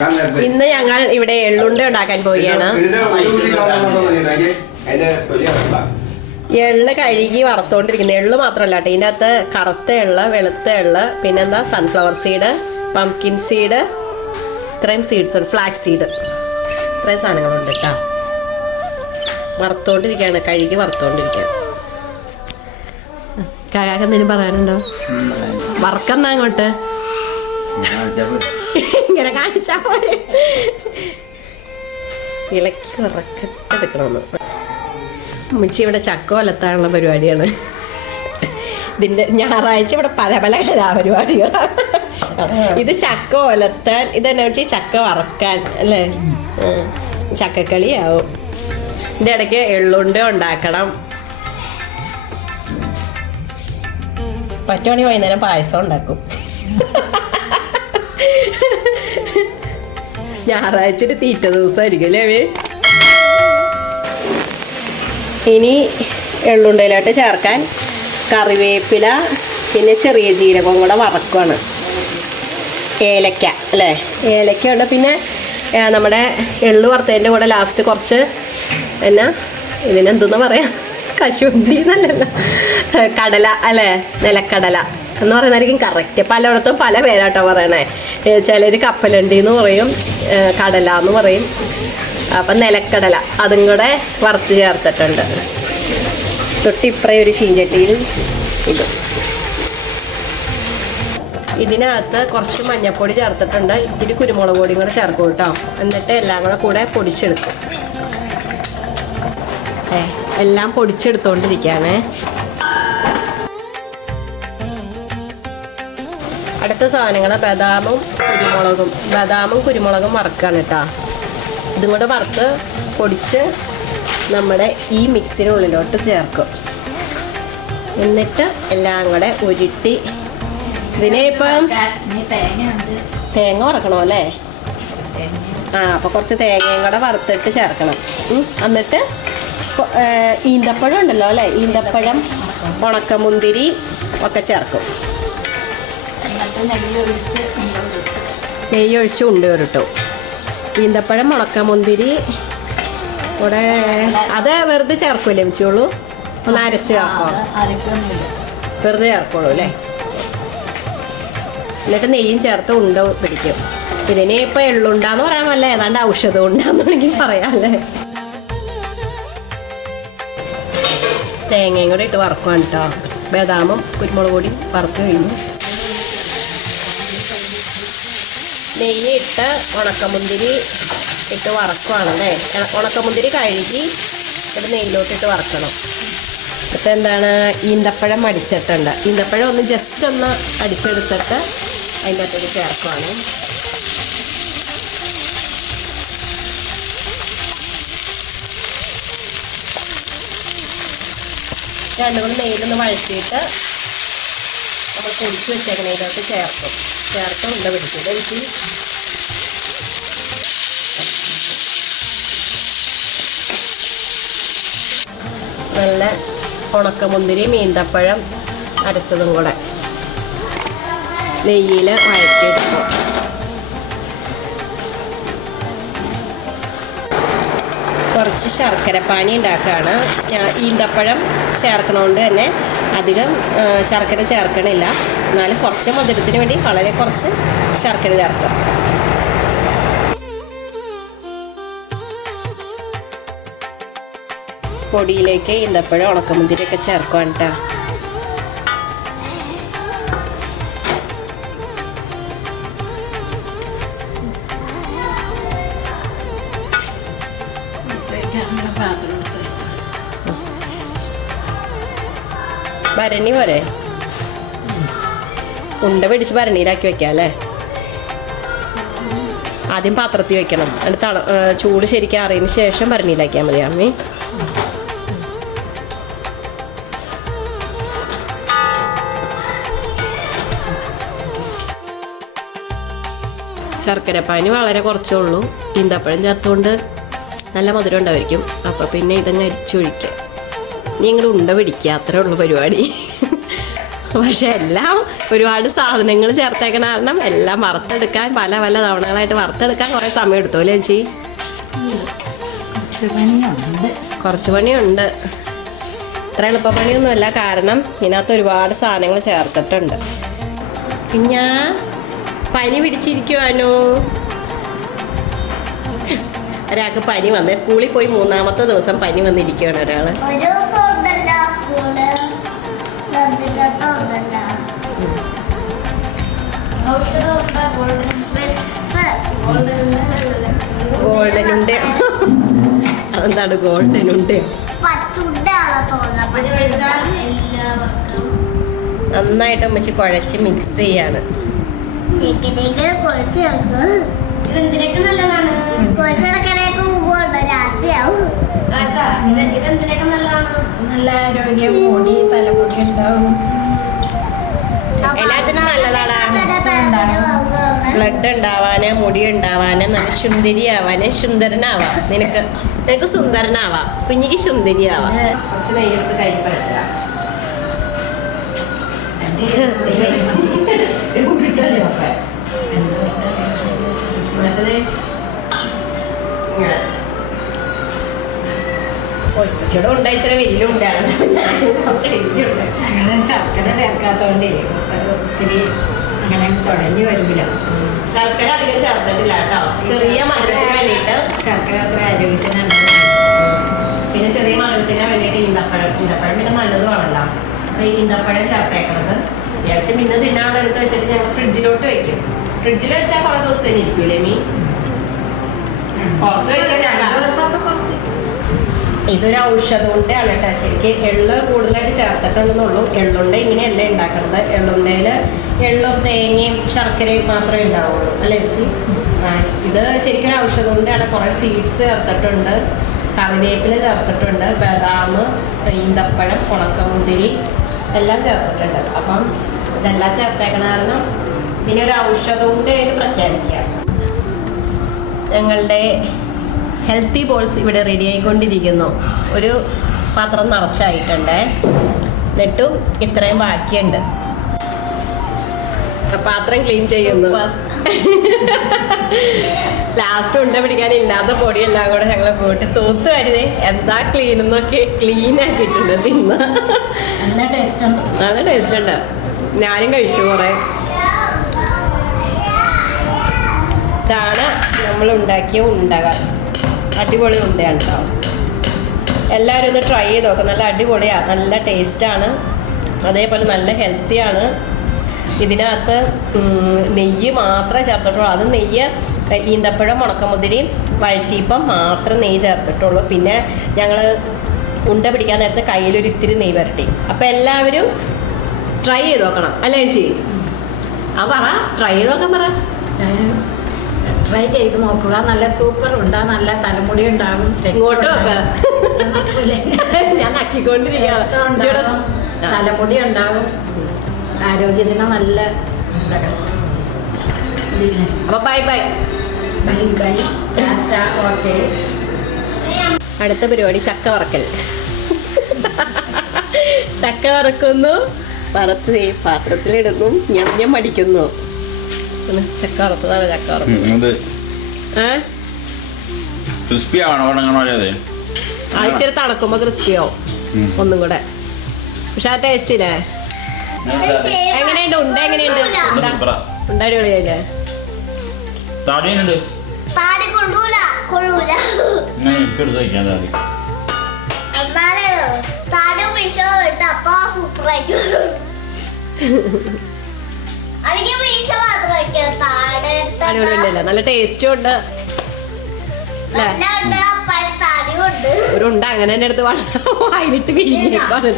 ഇന്ന് ഞങ്ങൾ ഇവിടെ എള്ളുണ്ട ഉണ്ടാക്കാൻ പോവുകയാണ്. എള്ള് കഴുകി വറുത്തോണ്ടിരിക്കുന്നത്. എള്ള് മാത്രമല്ല കേട്ടോ, ഇതിൻ്റെ അകത്ത് കറുത്ത എള്ള്, വെളുത്ത എള്ള്, പിന്നെന്താ സൺഫ്ലവർ സീഡ്, പംകിൻ സീഡ്, ഇത്രയും സീഡ്സ് ഉണ്ട്, ഫ്ലാക്സ് സീഡ്, ഇത്രയും സാധനങ്ങളുണ്ട് കേട്ടോ. വറുത്തോണ്ടിരിക്കുകയാണ്, കഴുകി വറുത്തോണ്ടിരിക്കുകയാണ്. കാക്കാക്ക് എന്തെങ്കിലും പറയാനുണ്ടോ? വറക്കെന്നാ അങ്ങോട്ട് ഇങ്ങനെ കാണിച്ചാ പോലെ ഇളക്കി വറക്കെടുക്കണമെന്ന്. ഉമ്മച്ചി ഇവിടെ ചക്ക വലത്താനുള്ള പരിപാടിയാണ്. ഇതിൻ്റെ ഞായറാഴ്ച ഇവിടെ പല പല കലാപരിപാടികളാണ്. ഇത് ചക്ക ഒലത്താൻ, ഇതെന്നെ വെച്ച് ചക്ക വറക്കാൻ അല്ലേ, ചക്കക്കളിയാവും. ഇതിൻ്റെ ഇടയ്ക്ക് എള്ളുണ്ട ഉണ്ടാക്കണം. പറ്റുവാണെങ്കിൽ വൈകുന്നേരം പായസം ഉണ്ടാക്കും. ഞായറാഴ്ച ഒരു തീറ്റ ദിവസമായിരിക്കും അല്ലേ. ഇനി എള്ളുണ്ടയിലോട്ട് ചേർക്കാൻ കറിവേപ്പില, പിന്നെ ചെറിയ ജീരകം കൂടെ വറക്കുവാണ്. ഏലക്ക അല്ലേ, ഏലക്ക ഉണ്ട്. പിന്നെ നമ്മുടെ എള്ള് വറുത്തതിൻ്റെ കൂടെ ലാസ്റ്റ് കുറച്ച് എന്നാ ഇതിനെന്തെന്ന് പറയാം, കശുവണ്ടി എന്നല്ല, കടല അല്ലേ, നിലക്കടല എന്ന് പറയുന്നതായിരിക്കും കറക്റ്റ്. പലയിടത്തും പല പേരാട്ടോ പറയണേ. ചിലർ കപ്പലണ്ടി എന്ന് പറയും, കടല എന്ന് പറയും. അപ്പം നിലക്കടല അതും കൂടെ വറുത്ത് ചേർത്തിട്ടുണ്ട്. തൊട്ടിപ്പറേ ഒരു ചീഞ്ചട്ടിയിൽ ഇടും. ഇതിനകത്ത് കുറച്ച് മഞ്ഞൾപ്പൊടി ചേർത്തിട്ടുണ്ട്, ഇത്തിരി കുരുമുളക് പൊടിയും കൂടെ ചേർക്കും കേട്ടോ. എന്നിട്ട് എല്ലാം കൂടെ പൊടിച്ചെടുക്കും. എല്ലാം പൊടിച്ചെടുത്തോണ്ടിരിക്കുകയാണേ. അടുത്ത സാധനങ്ങൾ ബദാമും കുരുമുളകും വറുക്കാണ് കേട്ടോ. ഇതും കൂടെ വറുത്ത് പൊടിച്ച് നമ്മുടെ ഈ മിക്സിനുള്ളിലോട്ട് ചേർക്കും. എന്നിട്ട് എല്ലാം കൂടെ ഉരുട്ടി ഇതിനെ ഇപ്പം തേങ്ങ വറക്കണോ അല്ലേ? അപ്പോൾ കുറച്ച് തേങ്ങയും കൂടെ വറുത്തിട്ട് ചേർക്കണം. എന്നിട്ട് ഈന്തപ്പഴം ഉണ്ടല്ലോ അല്ലേ, ഈന്തപ്പഴം, ഉണക്കമുന്തിരി ഒക്കെ ചേർക്കും. നെയ്യ് ഒഴിച്ച് ഉണ്ട് വരട്ടോ. ഈന്തപ്പഴം, ഉണക്കമുന്തിരി കൂടെ അത് വെറുതെ ചേർക്കൂല്ലേ വെച്ചോളൂ, ഒന്ന് അരച്ച് ചേർക്കോ, വെറുതെ ചേർക്കോളൂ അല്ലേ. എന്നിട്ട് നെയ്യും ചേർത്ത് ഉണ്ട പിടിക്കും. ഇതിനെ ഇപ്പം എള്ളുണ്ടാന്ന് പറയാൻ വല്ല ഏതാണ്ട് ഔഷധം ഉണ്ടാന്ന് വേണമെങ്കിൽ പറയാം അല്ലേ. തേങ്ങയും കൂടെ ഇട്ട് വറക്കുവാണ് കേട്ടോ. ബദാമും കുരുമുളക് പൊടി വറുത്ത് കഴിഞ്ഞു. നെയ്യ് ഇട്ട് ഉണക്കമുന്തിരി ഇട്ട് വറക്കുവാണല്ലേ. ഉണക്കമുന്തിരി കഴുകി ഇത് നെയ്യിലോട്ടിട്ട് വറക്കണം. എന്നിട്ട് എന്താണ്, ഈന്തപ്പഴം അടിച്ചിട്ടുണ്ട്. ഈന്തപ്പഴം ഒന്ന് ജസ്റ്റ് ഒന്ന് അടിച്ചെടുത്തിട്ട് അതിൻ്റെ അകത്തേക്ക് ചേർക്കുവാണ്. രണ്ടും കൂടി നെയ്യിലൊന്ന് വഴറ്റിയിട്ട് നമ്മൾ പൊടിച്ച് വെച്ചേക്കണ ഇതിനകത്ത് ചേർത്ത് ഉണ്ട പിടിക്കും. എനിക്ക് നല്ല ഉണക്കമുന്തിരി, ഈന്തപ്പഴം അരച്ചതും കൂടെ നെയ്യിൽ വഴറ്റിയെടുക്കും. കുറച്ച് ശർക്കരപ്പാനി ഉണ്ടാക്കുകയാണ്. ഈന്തപ്പഴം ചേർക്കണോണ്ട് തന്നെ അധികം ശർക്കര ചേർക്കണില്ല, എന്നാലും കുറച്ച് മധുരത്തിന് വേണ്ടി വളരെ കുറച്ച് ശർക്കര ചേർക്കുക. പൊടിയിലേക്ക് ഈന്തപ്പഴം, ഉണക്കമുന്തിരിയൊക്കെ ചേർക്കുവാണ് കേട്ടോ. ഭരണി പോരെ, ഉണ്ട പിടിച്ച് ഭരണിയിലാക്കി വെക്കാം അല്ലേ. ആദ്യം പാത്രത്തിൽ വെക്കണം, എന്നിട്ട് ചൂട് ശരിക്കും അറിയതിന് ശേഷം ഭരണിയിലാക്കിയാൽ മതി അമ്മി. ശർക്കരപ്പാനി വളരെ കുറച്ചേ ഉള്ളൂ. ഈന്തപ്പഴം ചേർത്തുകൊണ്ട് നല്ല മധുരം ഉണ്ടായിരിക്കും. അപ്പോൾ പിന്നെ ഇതങ്ങ് അരിച്ചൊഴിക്കുക. നീ ഇങ്ങോട്ട് ഉണ്ട പിടിക്കുക, അത്രേ ഉള്ളൂ പരിപാടി. പക്ഷെ എല്ലാം ഒരുപാട് സാധനങ്ങൾ ചേർത്തേക്കണ കാരണം എല്ലാം വറുത്തെടുക്കാൻ പല പല തവണകളായിട്ട് വറുത്തെടുക്കാൻ കുറേ സമയം എടുത്തു അല്ലേ ചേച്ചി? കുറച്ച് പണിയുണ്ട്. ഇത്ര എളുപ്പപ്പണിയൊന്നുമല്ല, കാരണം ഇതിനകത്ത് ഒരുപാട് സാധനങ്ങൾ ചേർത്തിട്ടുണ്ട്. പിന്നെ പനി പിടിച്ചിരിക്കുവാനോ? ഒരാൾക്ക് പനി വന്നേ, സ്കൂളിൽ പോയി 3-ാമത്തെ ദിവസം പനി വന്നിരിക്കുകയാണ് ഒരാള്. ഗോൾഡൻ ഉണ്ട്. അതെന്താണ് ഗോൾഡൻ ഉണ്ട്? നന്നായിട്ട് അമ്മച്ചി കുഴച്ച് മിക്സ് ചെയ്യാണ്. നല്ല ആരോഗ്യം, മുടി തലമുടി ഉണ്ടാവും, എല്ലാത്തിനും നല്ലതാണ്. ബ്ലഡ് ഉണ്ടാവാന്, മുടി ഉണ്ടാവാന്, നല്ല സുന്ദരിയാവാന്, സുന്ദരനാവാം. നിനക്ക് സുന്ദരനാവാം, കുഞ്ഞിക്ക് സുന്ദരിയാവാം. കുറച്ച് നെയ്യെടുത്ത് കൈ പരത്തുക. ഒറ്റയുടെ ഉണ്ടായിച്ചിട്ട് വലിയ ഉണ്ടാണ്. കുറച്ച് വലിയ ഉണ്ട്. അങ്ങനെ ശർക്കര ചേർക്കാത്തോണ്ടേ ഒത്തിരി അങ്ങനെ ചുടഞ്ഞു വരില്ല. ശർക്കര അധികം ചേർത്തിട്ടില്ല കേട്ടോ, ചെറിയ മധുരത്തിന് വേണ്ടിയിട്ട്. ശർക്കര അത്ര ആരോഗ്യത്തിനാണ്. പിന്നെ ചെറിയ മധുരത്തിന് വേണ്ടിയിട്ട് ഈന്തപ്പഴം പിന്നെ നല്ലതുമാണല്ലോ. അപ്പോൾ ഈ ഈന്തപ്പഴം ചേർത്തേക്കണത് അത്യാവശ്യം പിന്നെ തിന്നാളെ എടുത്ത് വെച്ചിട്ട് ഞങ്ങൾ ഫ്രിഡ്ജിലോട്ട് വെക്കും. ഫ്രിഡ്ജിൽ വെച്ചാൽ കുറേ ദിവസത്തേന് ഇരിക്കൂലേ മീ? പുറത്ത് വെക്കാൻ ഇതൊരു ഔഷധം കൊണ്ടാണ് കേട്ടോ. ശരിക്കും എള്ള് കൂടുതലായിട്ട് ചേർത്തിട്ടുണ്ടെന്നുള്ളൂ. എള്ളുണ്ട ഇങ്ങനെയല്ല ഉണ്ടാക്കണത്. എള്ളുണ്ടയിൽ എള്ളും തേങ്ങയും ശർക്കരയും മാത്രമേ ഉണ്ടാവുള്ളൂ അല്ലേ ചേച്ചി? ഇത് ശരിക്കും ഔഷധം കൊണ്ടാണ്. കുറേ സീഡ്സ് ചേർത്തിട്ടുണ്ട്, കറിവേപ്പില ചേർത്തിട്ടുണ്ട്, ബദാം, ഈന്തപ്പഴം, ഉണക്കമുന്തിരി എല്ലാം ചേർത്തിട്ടുണ്ട്. അപ്പം ഇതെല്ലാം ചേർത്തേക്കണ കാരണം ഇതിനൊരു ഔഷധം കൊണ്ടായിട്ട് പ്രഖ്യാപിക്കാം. ഞങ്ങളുടെ ഹെൽത്തി ബോൾസ് ഇവിടെ റെഡി ആയിക്കൊണ്ടിരിക്കുന്നു. ഒരു പാത്രം നിറച്ചായിട്ടുണ്ട്, എന്നിട്ടും ഇത്രയും ബാക്കിയുണ്ട്. പാത്രം ക്ലീൻ ചെയ്യുന്നു. ലാസ്റ്റ് ഉണ്ട പിടിക്കാൻ ഇല്ലാത്ത പൊടിയെല്ലാം കൂടെ ഞങ്ങൾ പോയിട്ട് തൂത്ത് വരുന്നേ എന്താ ക്ലീൻ എന്നൊക്കെ ക്ലീൻ ആക്കിയിട്ടുണ്ട്. തിന്ന് നല്ല ടേസ്റ്റ് ഉണ്ട്. നല്ല ടേസ്റ്റ് ഉണ്ട്. ഞാനും കഴിച്ചു കുറേ. ഇതാണ് നമ്മൾ ഉണ്ടാക്കിയ ഉണ്ടകൾ. അടിപൊളി ഉണ്ടയാണ് കേട്ടോ. എല്ലാവരും ഒന്ന് ട്രൈ ചെയ്ത് നോക്കാം. നല്ല അടിപൊളിയാണ്, നല്ല ടേസ്റ്റാണ്, അതേപോലെ നല്ല ഹെൽത്തിയാണ്. ഇതിനകത്ത് നെയ്യ് മാത്രമേ ചേർത്തിട്ടുള്ളൂ. അത് നെയ്യ് ഈന്തപ്പഴം, ഉണക്കമുതിരിയും വഴറ്റിയപ്പം മാത്രം നെയ്യ് ചേർത്തിട്ടുള്ളൂ. പിന്നെ ഞങ്ങൾ ഉണ്ട പിടിക്കാൻ നേരത്തെ കയ്യിലൊരു ഇത്തിരി നെയ്യ് വരട്ടി. അപ്പം എല്ലാവരും ട്രൈ ചെയ്ത് നോക്കണം അല്ലേ ചേച്ചി? പറ, ട്രൈ ചെയ്ത് നോക്കാൻ പറ. ട്രൈ ചെയ്ത് നോക്കുക. നല്ല സൂപ്പർ ഉണ്ടാ, നല്ല തലമുടി ഉണ്ടാകും. ഇങ്ങോട്ട് നോക്കാം, ഞാൻ നക്കിക്കൊണ്ടിരിക്കുക. തലമുടി ഉണ്ടാകും, ആരോഗ്യത്തിന് നല്ല. അപ്പൊ bye bye bye bye. Okay. അടുത്ത പരിപാടി ചക്ക വറക്കൽ. ചക്ക വറക്കുന്നു, വറുത്ത് പാത്രത്തിലിടുന്നു, ഞാൻ മടിക്കുന്നു. ചക്ക വറുത്തതാണ്. ചക്ക വറുത്തത് ക്രിസ്പി ആവണോ? ഇച്ചിരി തണുക്കുമ്പോ ക്രിസ്പിയാവും ഒന്നും കൂടെ. പക്ഷെ ആ ടേസ്റ്റ് ഇല്ലേ? എങ്ങനെയുണ്ട് ഉണ്ട? എങ്ങനെയുണ്ട് ഉണ്ട? അടിപൊളിയായില്ലേ? അടിപൊളിയുണ്ടല്ലേ? നല്ല ടേസ്റ്റും ഉണ്ട്. ഒരു ഉണ്ട അങ്ങനെ തന്നെ എടുത്ത് വായിലിട്ട് വിരിഞ്ഞേക്കാണ്.